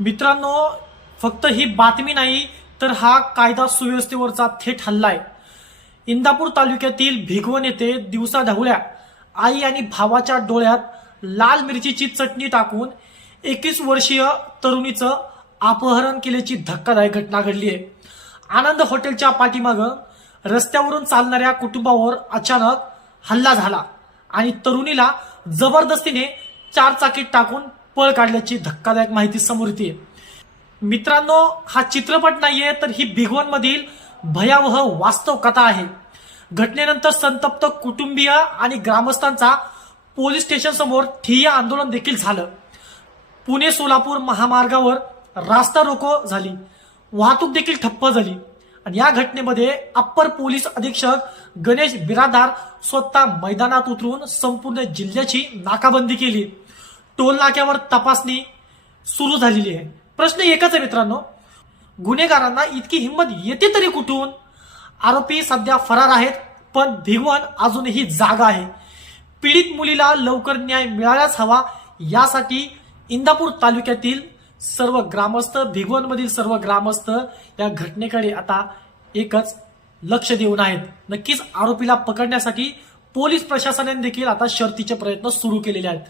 मित्रांनो, फक्त ही बातमी नाही तर हा कायदा सुव्यवस्थेवरचा थेट हल्ला आहे. इंदापूर तालुक्यातील भिगवण येथे दिवसा ढवळ्या आई आणि भावाच्या डोळ्यात लाल मिरचीची चटणी टाकून 21 वर्षीय तरुणीचं अपहरण केल्याची धक्कादायक घटना घडली आहे. आनंद हॉटेलच्या पाठीमागं रस्त्यावरून चालणाऱ्या कुटुंबावर अचानक हल्ला झाला आणि तरुणीला जबरदस्तीने चारचाकीत टाकून पळ काढल्याची धक्कादायक माहिती समोर येते. मित्रांनो, हा चित्रपट नाहीये तर ही भिगवण मधील भयावह वास्तव कथा आहे. घटनेनंतर संतप्त कुटुंबीय आणि ग्रामस्थांचा पोलीस स्टेशन समोर ठिय्या आंदोलन देखील झालं. पुणे सोलापूर महामार्गावर रास्ता रोको झाली, वाहतूक देखील ठप्प झाली आणि या घटनेमध्ये अप्पर पोलीस अधीक्षक गणेश बिरादार स्वतः मैदानात उतरून संपूर्ण जिल्ह्याची नाकाबंदी केली. टोल नाक्यावर तपासणी सुरू झालेली आहे. प्रश्न एकच आहे मित्रांनो, गुन्हेगारांना इतकी हिंमत येते तरी कुठून? आरोपी सध्या फरार आहेत, पण भिगवण अजूनही जागा आहे. पीडित मुलीला लवकर न्याय मिळायलाच हवा, यासाठी इंदापूर तालुक्यातील सर्व ग्रामस्थ, भिगवण मधील सर्व ग्रामस्थ या घटनेकडे आता एकच लक्ष देऊन आहेत. नक्कीच आरोपीला पकडण्यासाठी पोलीस प्रशासनाने देखील आता शर्थीचे प्रयत्न सुरू केलेले आहेत.